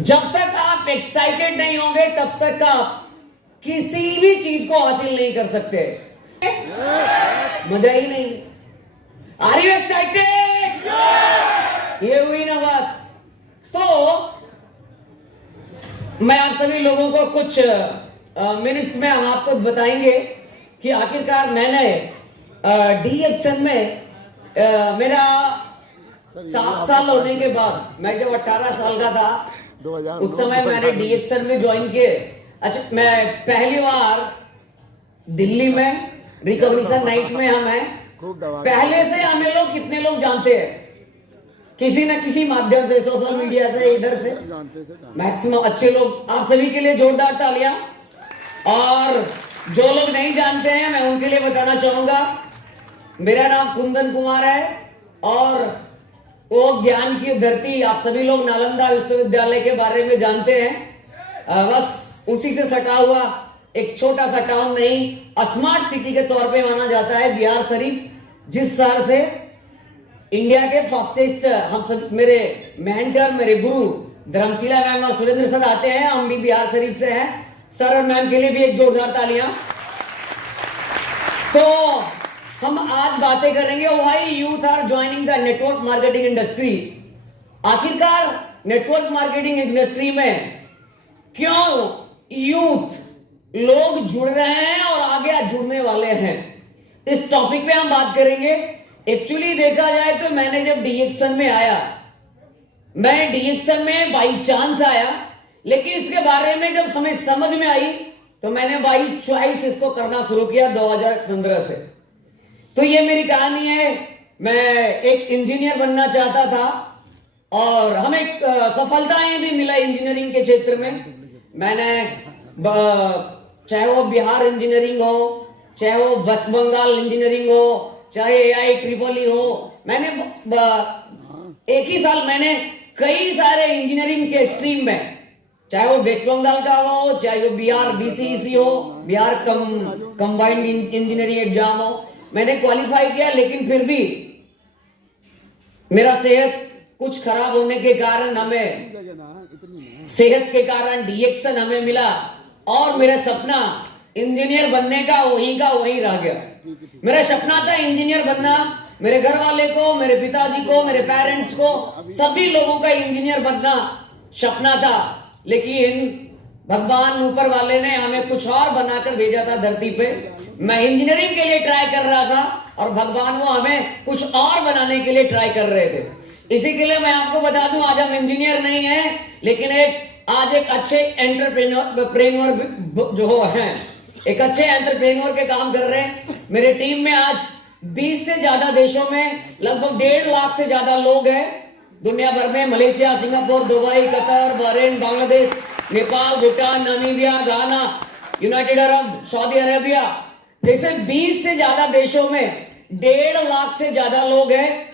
जब तक आप एक्साइटेड नहीं होंगे तब तक आप किसी भी चीज को हासिल नहीं कर सकते। मजा ही नहीं। Are you excited? ये हुई ना बात। तो मैं आप सभी लोगों को कुछ मिनट्स में हम आपको बताएंगे कि आखिरकार मैंने डीएक्सन में मेरा 7 साल होने के बाद, मैं जब 18 साल का था उस समय मैंने डीएक्सन में ज्वाइन किए। अच्छा, मैं पहली बार दिल्ली में रिकॉग्निशन नाइट में हम हैं। पहले से हमें लोग कितने लोग जानते हैं, किसी न किसी माध्यम से, सोशल मीडिया से, इधर से मैक्सिमम अच्छे लोग। आप सभी के लिए जोरदार तालियां। और जो लोग नहीं जानते हैं मैं उनके लिए बताना चाहूंगा, मेरा नाम कुंदन कुमार है और वो ज्ञान की धरती, आप सभी लोग नालंदा विश्वविद्यालय के बारे में जानते हैं। बस उसी से सटा हुआ एक छोटा सा टाउन नहीं, स्मार्ट सिटी के तौर पे माना जाता है बिहार शरीफ, जिस शहर से इंडिया के फास्टेस्ट हम सब, मेरे मेंटर, मेरे गुरु धर्मशिला मैम और सुरेंद्र सर आते हैं। हम भी बिहार शरीफ से हैं। सर और मैम के लिए भी एक जोरदार तालियां। तो हम आज बातें करेंगे why youth are joining the network marketing industry. आखिरकार नेटवर्क मार्केटिंग इंडस्ट्री में क्यों यूथ लोग जुड़ रहे हैं और आगे जुड़ने वाले हैं, इस टॉपिक पे हम बात करेंगे। एक्चुअली देखा जाए तो मैंने जब डीएक्सन में आया, मैं डीएक्सन में बाई चांस आया, लेकिन इसके बारे में जब समझ में आई तो मैंने बाई चॉइस इसको करना शुरू किया 2015 से। तो ये मेरी कहानी है। मैं एक इंजीनियर बनना चाहता था और हमें सफलताएं भी मिला इंजीनियरिंग के क्षेत्र में। मैंने चाहे वो बिहार इंजीनियरिंग हो, चाहे वो वेस्ट बंगाल इंजीनियरिंग हो, चाहे एआई ट्रिपल ई हो, मैंने एक ही साल मैंने कई सारे इंजीनियरिंग के स्ट्रीम में, चाहे वो वेस्ट बंगाल का हो, चाहे वो बिहार बीसीईसी हो, बिहार कंबाइंड इंजीनियरिंग एग्जाम हो, मैंने क्वालिफाई किया। लेकिन फिर भी मेरा सेहत कुछ खराब होने के कारण, हमें सेहत के कारण डीएक्सन हमें मिला और मेरा सपना इंजीनियर बनने का वही रह गया। मेरा सपना था इंजीनियर बनना। मेरे घर वाले को, मेरे पिताजी को, मेरे पेरेंट्स को, सभी लोगों का इंजीनियर बनना सपना था। लेकिन भगवान ऊपर वाले ने हमें कुछ और बनाकर भेजा था धरती पे। मैं इंजीनियरिंग के लिए ट्राई कर रहा था और भगवान वो हमें कुछ और बनाने के लिए ट्राई कर रहे थे। इसी के लिए मैं आपको बता दूं, आज हम इंजीनियर नहीं है, लेकिन आज एक अच्छे एंटरप्रेन्योर जो हैं, एक अच्छे एंटरप्रेन्योर के काम कर रहे हैं। मेरे टीम में आज 20 से ज्यादा देशों में लगभग 1.5 लाख से ज्यादा लोग हैं दुनिया भर में। Malaysia, Singapore, Dubai, Qatar, Bahrain, Bangladesh, Nepal, Bhutan, Namibia, Ghana, United Arab, Saudi Arabia जैसे 20 से ज्यादा देशों में 1.5 लाख से ज्यादा लोग हैं।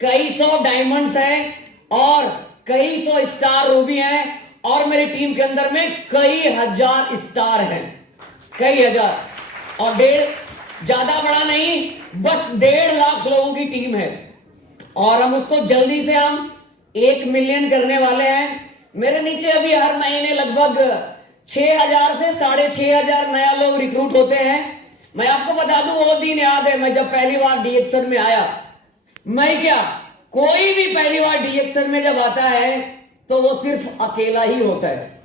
कई सौ डायमंड्स हैं और कई सौ स्टार रूबी हैं और मेरी टीम के अंदर में कई हजार स्टार हैं, कई हजार। और ज्यादा बड़ा नहीं, बस 1.5 लाख लोगों की टीम है और हम उसको जल्दी से हम 1 मिलियन करने वाले हैं। मेरे नीचे अभी हर महीने लगभग 6,000 से 6,500 नया लोग रिक्रूट होते हैं। मैं आपको बता दूं, वो दिन याद है मैं जब पहली बार डीएक्सन में आया। मैं क्या, कोई भी पहली बार डीएक्सन में जब आता है तो वो सिर्फ अकेला ही होता है।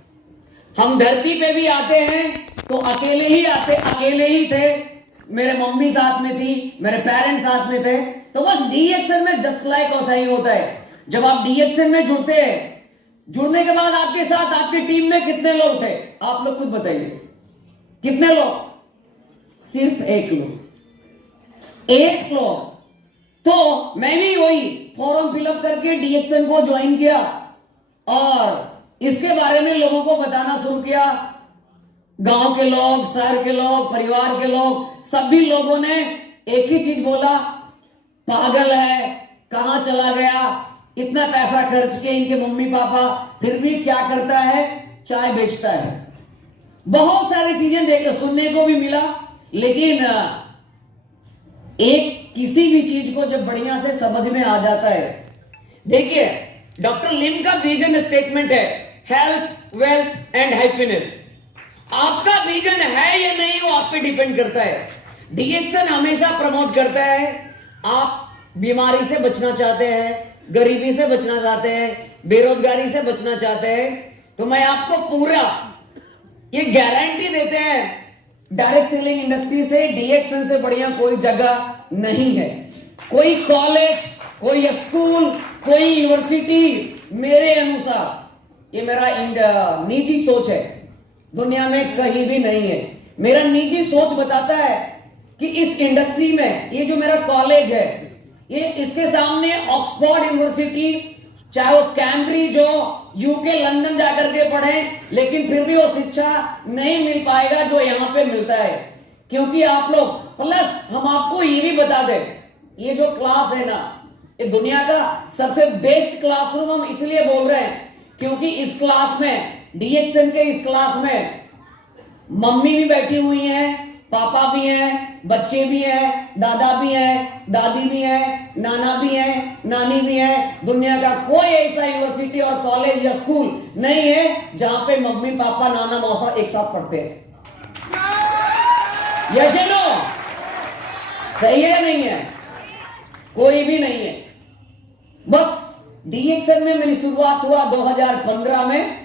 हम धरती पे भी आते हैं तो अकेले ही आते, अकेले ही थे। मेरे मम्मी साथ में थी, मेरे पेरेंट्स साथ में थे। तो बस डीएक्सन में जस्ट लाइक वैसा ही होता है। जब आप डीएक्सन में जुड़ते हैं, जुड़ने के बाद आपके साथ आपकी टीम में कितने लोग थे, आप लोग खुद बताइए, कितने लोग? सिर्फ 1 लोग, 1 लोग। तो मैं भी वही फॉर्म फिलअप करके डीएक्सन को ज्वाइन किया और इसके बारे में लोगों को बताना शुरू किया। गांव के लोग, शहर के लोग, परिवार के लोग, सभी लोगों ने एक ही चीज बोला, पागल है, कहां चला गया, इतना पैसा खर्च के इनके मम्मी पापा, फिर भी क्या करता है, चाय बेचता है। बहुत सारी चीजें देखने सुनने को भी मिला। लेकिन एक किसी भी चीज को जब बढ़िया से समझ में आ जाता है, देखिए डॉक्टर लिम का विजन स्टेटमेंट है हेल्थ, वेल्थ एंड हैप्पीनेस। आपका विजन है या नहीं वो आप पे डिपेंड करता है। डीएक्सन हमेशा प्रमोट करता है, आप बीमारी से बचना चाहते हैं, गरीबी से बचना चाहते हैं, बेरोजगारी से बचना चाहते हैं, तो मैं आपको पूरा ये गारंटी देते हैं, डायरेक्ट सेलिंग इंडस्ट्री से डीएक्सन से बढ़िया कोई जगह नहीं है। कोई कॉलेज, कोई स्कूल, कोई यूनिवर्सिटी, मेरे अनुसार, ये मेरा निजी सोच है, दुनिया में कहीं भी नहीं है। मेरा निजी सोच बताता है कि इस इंडस्ट्री में ये जो मेरा कॉलेज है, ये इसके सामने ऑक्सफोर्ड यूनिवर्सिटी, चाहे वो कैम्ब्रिज हो, यूके लंदन जाकर के पढ़े, लेकिन फिर भी वो शिक्षा नहीं मिल पाएगा जो यहां पे मिलता है। क्योंकि आप लोग, प्लस हम आपको ये भी बता दें, ये जो क्लास है ना, ये दुनिया का सबसे बेस्ट क्लासरूम हम इसलिए बोल रहे हैं क्योंकि इस क्लास में, डीएक्सन के इस क्लास में मम्मी भी बैठी हुई हैं, पापा भी हैं, बच्चे भी हैं, दादा भी हैं, दादी भी हैं, नाना भी हैं, नानी भी हैं। दुनिया का कोई ऐसा यूनिवर्सिटी और कॉलेज या स्कूल नहीं है जहां पे मम्मी पापा नाना मौसा एक साथ पढ़ते हैं। यस या नो? सही है या नहीं है? कोई भी नहीं है। बस डीएक्सन में मेरी शुरुआत हुआ 2015 में।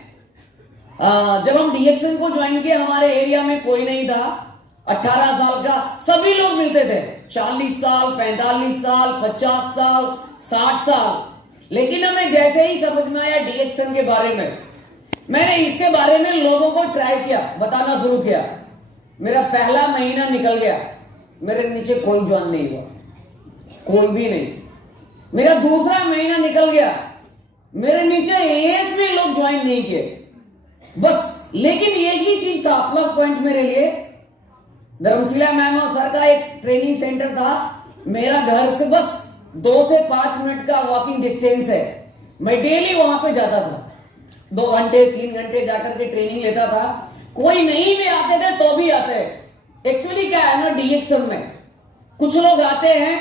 जब हम डीएक्सन को ज्वाइन किए, हमारे एरिया में कोई नहीं था। 18 साल का सभी लोग मिलते थे, 40 साल, 45 साल, 50 साल, 60 साल। लेकिन हमें जैसे ही समझ में आया डीएक्सन के बारे में, मैंने इसके बारे में लोगों को ट्राई किया, बताना शुरू किया। मेरा पहला महीना निकल गया, मेरे नीचे कोई ज्वाइन नहीं हुआ, कोई भी नहीं। मेरा दूसरा महीना निकल गया, मेरे नीचे एक भी लोग ज्वाइन नहीं किए। बस, लेकिन यही चीज था प्लस पॉइंट मेरे लिए। धर्मशिला मैम और सर का एक ट्रेनिंग सेंटर था, मेरा घर से बस 2 से 5 मिनट का वॉकिंग डिस्टेंस है। मैं डेली वहां पे जाता था, 2 घंटे 3 घंटे जाकर के ट्रेनिंग लेता था। कोई नहीं भी आते थे तो भी आते। एक्चुअली क्या है ना, डीएक्सन में कुछ लोग आते हैं,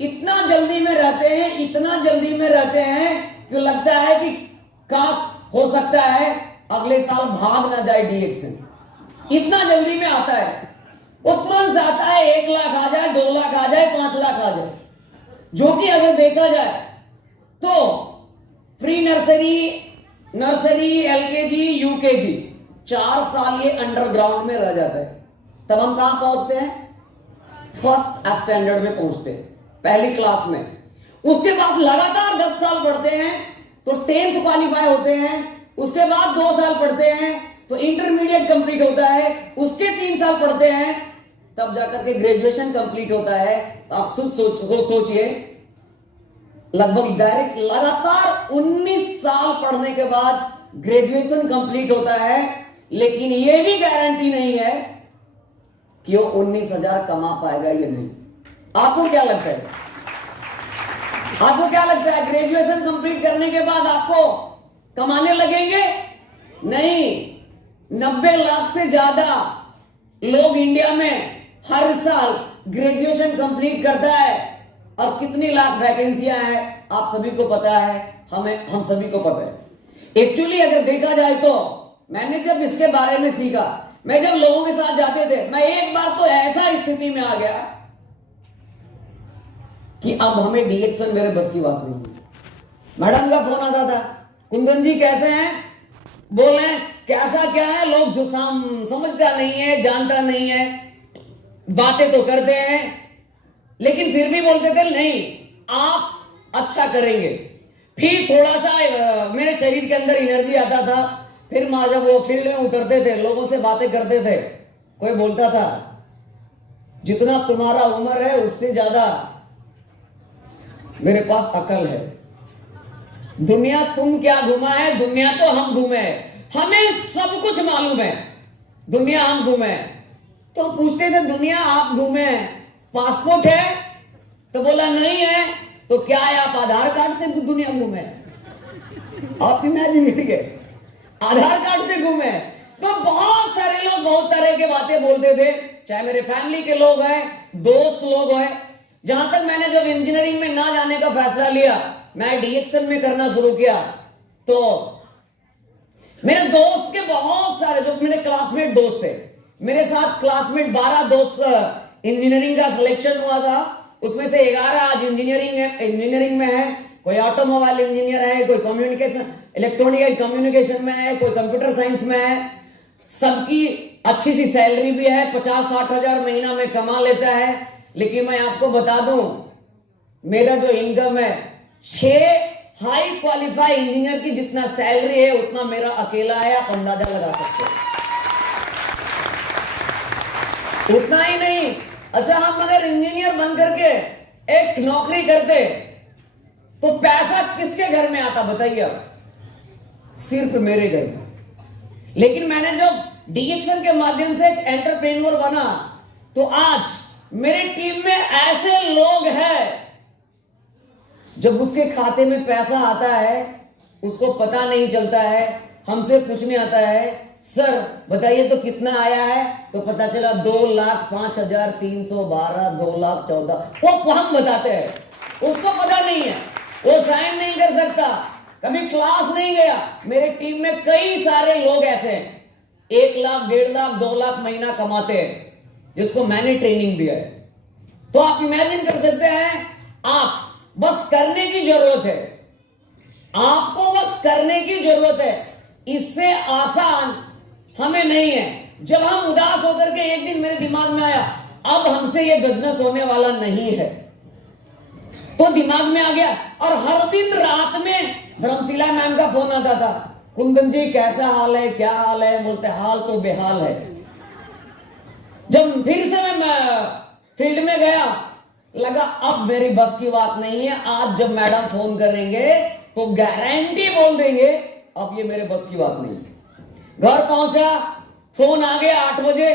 इतना जल्दी में रहते हैं, इतना जल्दी में रहते हैं कि लगता है कि काश हो सकता है अगले साल भाग ना जाए डीएक्सन। इतना जल्दी में आता है, वो तुरंत आता है, 1 लाख आ जाए, 2 लाख आ जाए, 5 लाख आ जाए। जो कि अगर देखा जाए तो प्री नर्सरी, एलकेजी, यूकेजी 4 साल ये अंडरग्राउंड में रह जाता है। तब हम कहां पहुंचते हैं? फर्स्ट स्टैंडर्ड में पहुंचते हैं, पहली क्लास में। उसके बाद लगातार 10 साल पढ़ते हैं तो 10th क्वालिफाई होते हैं। उसके बाद 2 साल पढ़ते हैं तो इंटरमीडिएट कंप्लीट होता है। उसके 3 साल पढ़ते हैं तब जाकर के ग्रेजुएशन कंप्लीट होता है। तो आप सोचिए, लगभग डायरेक्ट लगातार 19 साल पढ़ने के बाद ग्रेजुएशन कंप्लीट होता है। लेकिन यह भी गारंटी नहीं है कि वो 19,000 कमा पाएगा या नहीं। आपको क्या लगता है? आपको क्या लगता है ग्रेजुएशन कंप्लीट करने के बाद आपको कमाने लगेंगे? नहीं। 90 लाख से ज्यादा लोग इंडिया में हर साल ग्रेजुएशन कंप्लीट करता है। और कितनी लाख वैकेंसियां हैं आप सभी को पता है, हम सभी को पता है। एक्चुअली अगर देखा जाए तो मैंने जब इसके बारे में सीखा, मैं जब लोगों के साथ जाते थे, मैं एक बार तो ऐसा स्थिति में आ गया कि अब हमें डीएक्सन मेरे बस की बात नहीं है। मैडम का फोन आता था, कुंदन जी कैसे हैं? बोले कैसा क्या है? लोग जो समझता नहीं है, जानता नहीं है, बातें तो करते हैं लेकिन फिर भी बोलते थे नहीं आप अच्छा करेंगे। फिर थोड़ा सा मेरे शरीर के अंदर एनर्जी आता था। फिर मां जब वो फील्ड में उतरते थे, लोगों से बातें करते थे, कोई बोलता था जितना तुम्हारा उम्र है उससे ज्यादा मेरे पास अकल है। दुनिया तुम क्या घुमा है, दुनिया तो हम घूमे, हमें सब कुछ मालूम है, दुनिया हम घूमे। तो पूछते थे दुनिया आप घूमे, पासपोर्ट है? तो बोला नहीं है। तो क्या है, आप आधार कार्ड से दुनिया घूमे? आप इमेजिन करिए, आधार कार्ड से घूमे। तो बहुत सारे लोग बहुत तरह के बातें बोलते थे, चाहे मेरे फैमिली के लोग हैं, दोस्त लोग हैं। जहां तक मैंने जब इंजीनियरिंग में ना जाने का फैसला लिया, मैं डीएक्सन में करना शुरू किया, तो मेरे दोस्त के बहुत सारे, जो मेरे क्लासमेट दोस्त थे, मेरे साथ क्लासमेट 12 दोस्त इंजीनियरिंग का सिलेक्शन हुआ था, उसमें से 11 आज इंजीनियरिंग में है। कोई ऑटोमोबाइल इंजीनियर है, कोई कम्युनिकेशन इलेक्ट्रॉनिक एंड कम्युनिकेशन में है, कोई कंप्यूटर साइंस में है। सबकी अच्छी सी सैलरी भी है, 50-60 हजार महीना में कमा लेता है। लेकिन मैं आपको बता दूं, मेरा जो इनकम है, 6 हाई क्वालिफाई इंजीनियर की जितना सैलरी है उतना मेरा अकेला है। आप अंदाजा लगा सकते हो। उतना ही नहीं, अच्छा हम अगर इंजीनियर बन करके एक नौकरी करते तो पैसा किसके घर में आता बताइए आप? सिर्फ मेरे घर में। लेकिन मैंने जब डीएक्शन के माध्यम से एक एंटरप्रेन्योर बना तो आज मेरे टीम में ऐसे लोग हैं, जब उसके खाते में पैसा आता है उसको पता नहीं चलता है, हमसे पूछने आता है, सर बताइए तो कितना आया है? तो पता चला 2,05,312, 2,14,000। वो हम बताते हैं, उसको पता नहीं है, वो साइन नहीं कर सकता, कभी क्लास नहीं गया। मेरे टीम में कई सारे लोग ऐसे हैं, 1 लाख, 1.5 लाख, 2 लाख महीना कमाते हैं, जिसको मैंने ट्रेनिंग दिया है। तो आप इमेजिन कर सकते हैं, आप बस करने की जरूरत है, आपको बस करने की जरूरत है। इससे आसान हमें नहीं है। जब हम उदास होकर के, एक दिन मेरे दिमाग में आया, अब हमसे ये बिजनेस होने वाला नहीं है, तो दिमाग में आ गया। और हर दिन रात में धर्मशिला मैम का फोन आता था, कुंदन जी कैसा हाल है, क्या हाल है? बोलते हाल तो बेहाल है। जब फिर से मैं फील्ड में गया, लगा अब मेरी बस की बात नहीं है, आज जब मैडम फोन करेंगे तो गारंटी बोल देंगे अब ये मेरे बस की बात नहीं है। घर पहुंचा, फोन आ गया 8 बजे,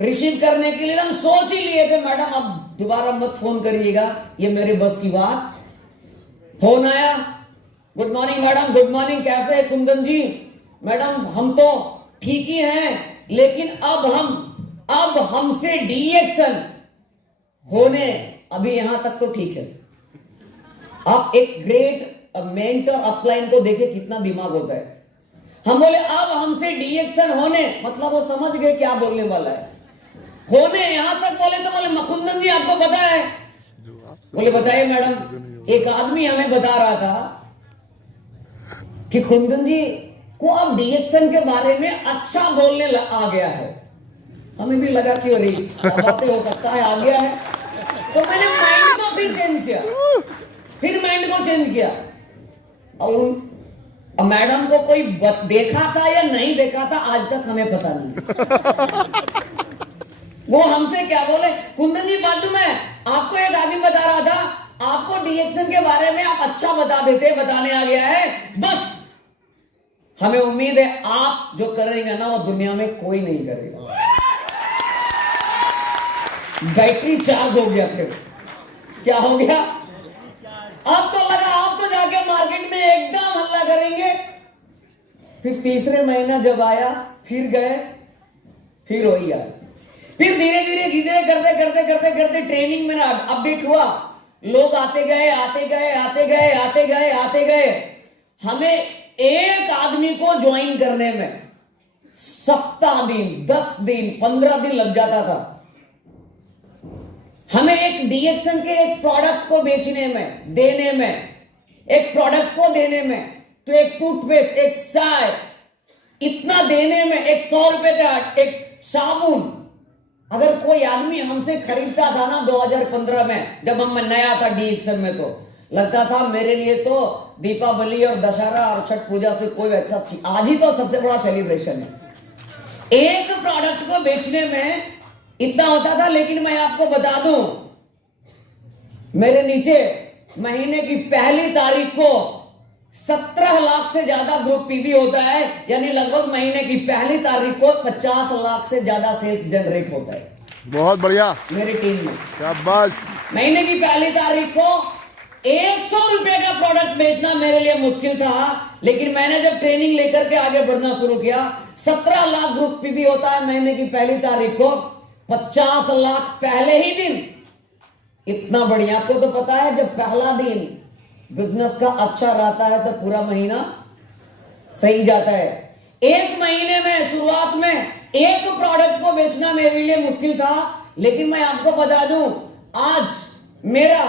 रिसीव करने के लिए हम सोच ही लिए थे मैडम अब दोबारा मत फोन करिएगा, ये मेरे बस की बात। फोन आया, good morning madam. Good morning, कैसे है कुंदन जी? मैडम हम तो ठीक ही हैं, लेकिन अब हमसे डीएक्शन होने, अभी यहां तक तो ठीक है। आप एक ग्रेट मेंटर अपलाइन को देखे कितना दिमाग होता है। हम बोले अब हमसे डीएक्शन होने, मतलब वो समझ गए क्या बोलने वाला है। होने यहां तक बोले तो बोले कुंदन जी आपको पता है? बोले बताइए मैडम। एक आदमी हमें बता रहा था कि कुंदन जी को अब डीएक्शन के बारे में अच्छा बोलने आ गया है। हमें भी लगा कि अरे बातें हो सकता है आ गया है, तो मैंने माइंड को फिर चेंज किया। और मैडम को कोई देखा था या नहीं देखा था आज तक हमें पता नहीं। वो हमसे क्या बोले, कुंदन जी बाजू में आपको एक आदमी बता रहा था, आपको डीएक्शन के बारे में आप अच्छा बताने आ गया है, बस हमें उम्मीद है आप जो करेंगे ना वो दुनिया में कोई नहीं करेगा। बैटरी चार्ज हो गया। फिर क्या हो गया? अब तो लगा आप तो जाके मार्केट में एकदम हल्ला करेंगे। फिर तीसरे महीना जब आया, फिर गए, फिर वही आया। फिर धीरे धीरे करते ट्रेनिंग में ना अपडेट हुआ, लोग आते गए। हमें एक आदमी को ज्वाइन करने में सप्ताह दिन, 10 दिन, 15 दिन लग जाता था। हमें एक डीएक्शन के एक प्रोडक्ट को बेचने में, देने में, एक प्रोडक्ट को देने में, तो एक टूथपेस्ट, एक चाय, इतना देने में, एक 100 रुपए का एक साबुन, अगर कोई आदमी हमसे खरीदता था ना 2015 में, जब हम नया था डीएक्शन में, तो लगता था मेरे लिए तो दीपावली और दशहरा और छठ पूजा से कोई अच्छा चीज, आज ही तो सबसे बड़ा सेलिब्रेशन है। एक प्रोडक्ट को बेचने में इतना होता था। लेकिन मैं आपको बता दूं, मेरे नीचे महीने की पहली तारीख को 17 लाख से ज्यादा ग्रुप पीवी होता है, यानी लगभग महीने की पहली तारीख को 50 लाख से ज्यादा सेल्स जनरेट होता है। बहुत बढ़िया मेरी टीम में शाबाश। महीने की पहली तारीख को 100 रुपए का प्रोडक्ट बेचना मेरे लिए मुश्किल था। लेकिन मैंने जब ट्रेनिंग लेकर के आगे बढ़ना शुरू किया, 17 लाख ग्रुप पीवी होता है महीने की पहली तारीख को, 50 लाख पहले ही दिन। इतना बढ़िया। आपको तो पता है जब पहला दिन बिजनेस का अच्छा रहता है तो पूरा महीना सही जाता है। एक महीने में शुरुआत में एक प्रोडक्ट को बेचना मेरे लिए मुश्किल था, लेकिन मैं आपको बता दूं आज मेरा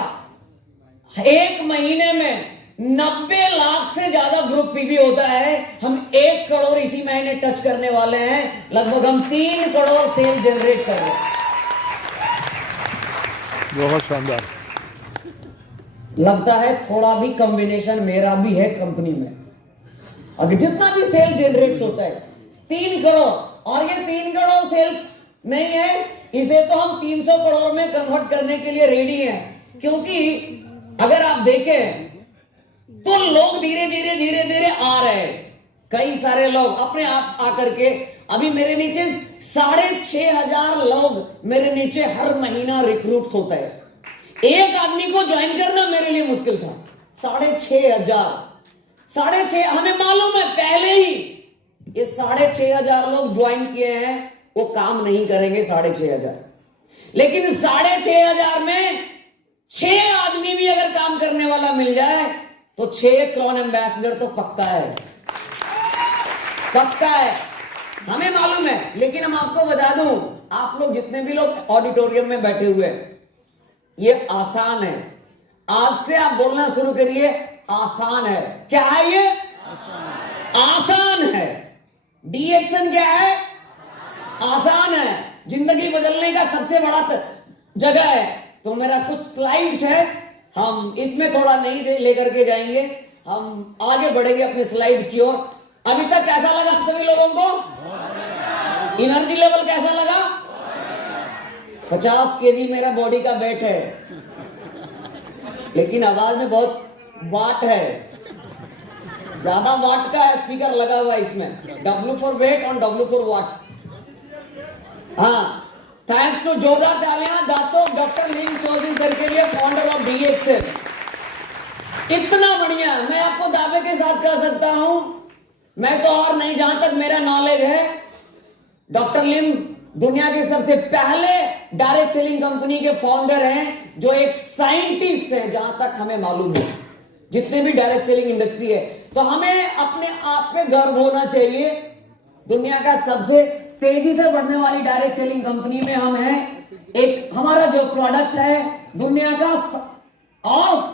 एक महीने में 90 लाख से ज्यादा ग्रुप पीवी होता है। हम 1 करोड़ इसी महीने टच करने वाले हैं। लगभग हम 3 करोड़ सेल जनरेट कर रहे हैं। बहुत शानदार। लगता है थोड़ा भी कॉम्बिनेशन मेरा भी है कंपनी में। अगर जितना भी सेल जनरेट होता है 3 करोड़, और ये 3 करोड़ सेल्स नहीं है, इसे तो हम 300 करोड़ में कन्वर्ट करने के लिए रेडी हैं। क्योंकि अगर आप देखें तो लोग धीरे धीरे धीरे धीरे आ रहे हैं। कई सारे लोग अपने आप आकर के अभी मेरे नीचे 6,500 लोग मेरे नीचे हर महीना रिक्रूट्स होता है। एक आदमी को ज्वाइन करना मेरे लिए मुश्किल था। 6,500 हमें मालूम है पहले ही ये 6,500 लोग ज्वाइन किए हैं, वो काम नहीं करेंगे 6,500, लेकिन 6,500 में 6 आदमी भी अगर काम करने वाला मिल जाए तो 6 क्रॉन एम्बेसडर तो पक्का है, पक्का है, हमें मालूम है। लेकिन हम आपको बता दूं, आप लोग जितने भी लोग ऑडिटोरियम में बैठे हुए हैं, ये आसान है। आज से आप बोलना शुरू करिए, आसान है। क्या है ये? आसान है। डीएक्शन क्या है? आसान है। जिंदगी बदलने का सबसे बड़ा जगह है। तो मेरा कुछ स्लाइड्स है, हम इसमें थोड़ा नहीं लेकर के जाएंगे, हम आगे बढ़ेंगे अपने स्लाइड्स की ओर। अभी तक कैसा लगा सभी लोगों को? एनर्जी लेवल कैसा लगा? 50 केजी मेरा बॉडी का वेट है, लेकिन आवाज में बहुत वाट है, ज्यादा वाट का स्पीकर लगा हुआ है इसमें। W फॉर वेट और W फॉर वाट्स। हाँ, थैंक्स टू जोरदार तालियां डॉक्टर लिम सोजिन सर के लिए, फाउंडर ऑफ डीएक्सल। इतना बढ़िया, मैं आपको दावे के साथ कह सकता हूं, मैं तो और नहीं, जहां तक मेरा नॉलेज है, डॉक्टर लिम दुनिया के सबसे पहले डायरेक्ट सेलिंग कंपनी के फाउंडर हैं, जो एक साइंटिस्ट है, जहां तक हमें मालूम है। जितने भी डायरेक्ट सेलिंग इंडस्ट्री है, तो हमें अपने आप पे गर्व होना चाहिए। दुनिया का सबसे तेजी से बढ़ने वाली डायरेक्ट सेलिंग कंपनी में हम हैं। एक हमारा जो प्रोडक्ट है दुनिया का और